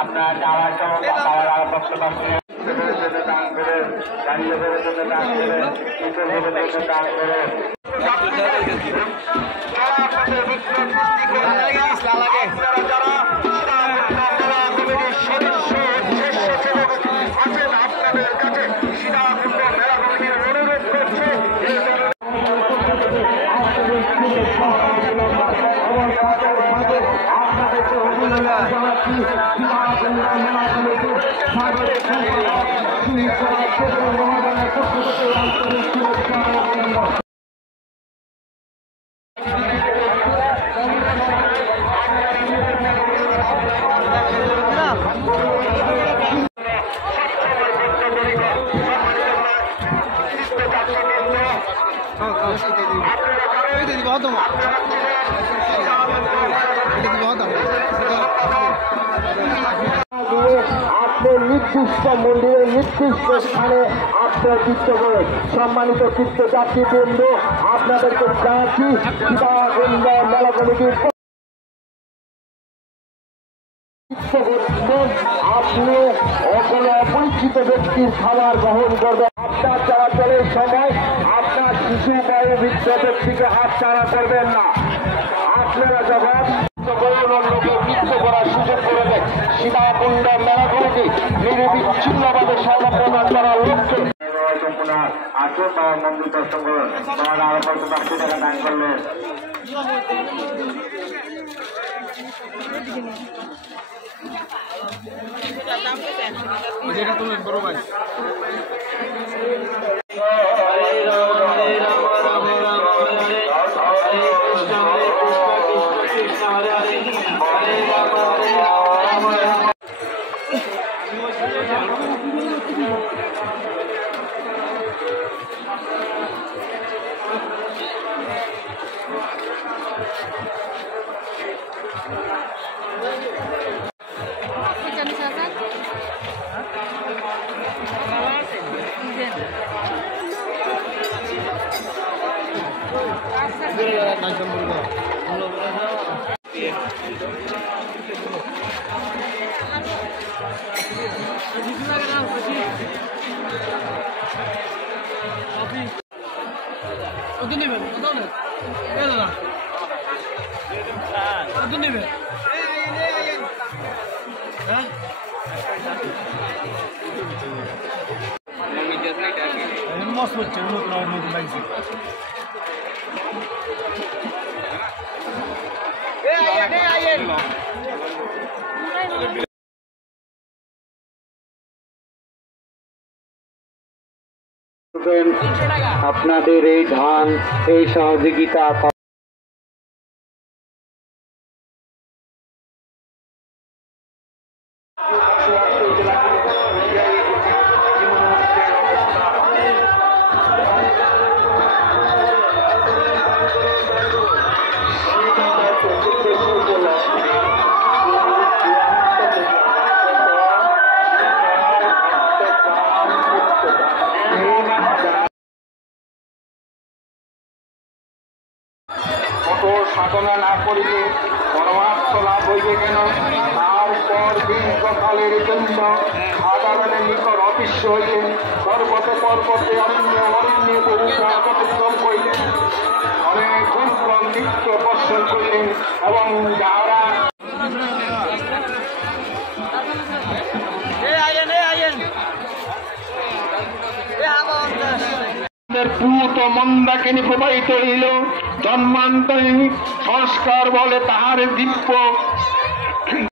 আপনার যাওয়ার যাওয়ার পক্ষে দান করে দাঁড়িয়ে দান করে দান করে নির্দিষ্ট মন্দিরের নির্দিষ্ট স্থানে আপনার চিত্ত করে সম্মানিত তীর্থযাত্রীবৃন্দ আপনাদেরকে জানাচ্ছি মেলা কমিটির আপনি কোনো অপরিচিত ব্যক্তির খাবার গ্রহণ করবেন। আপনার চলাচলের সময় আপনার শিশু বয়োবৃদ্ধ ব্যক্তিকে হাত ছাড়া করবেন না। আপনারা যখন নৃত্য করার সুযোগ করে দেয় সীতাকুণ্ড মেলা কমিটি নিরবিচ্ছিন্নভাবে সেবা প্রদান করার লক্ষ্যে আসুন বাবার মন্দির দর্শন করুন। বাবার আরো 500 টাকা দান করলেন। যেটা তুলবেন বড় ভাই আপনাদের এই ধান এই সহযোগিতা সাধনা না করিলে পরমার্থ লাভ হইবে কেন? তারপর দীর্ঘকালের জন্য সাধারণের নিকট অদৃশ্য হইলেন। পর্বতে পর্বতে অরণ্য অরণ্যে অতিক্রম করিলেন, অনেক দুর্গম নৃত্য দর্শন করিলেন এবং যারা পুত মন্দাকিনী প্রবাহিত হইল। জন্মান্তরিক সংস্কার বলে তাহার দিব্য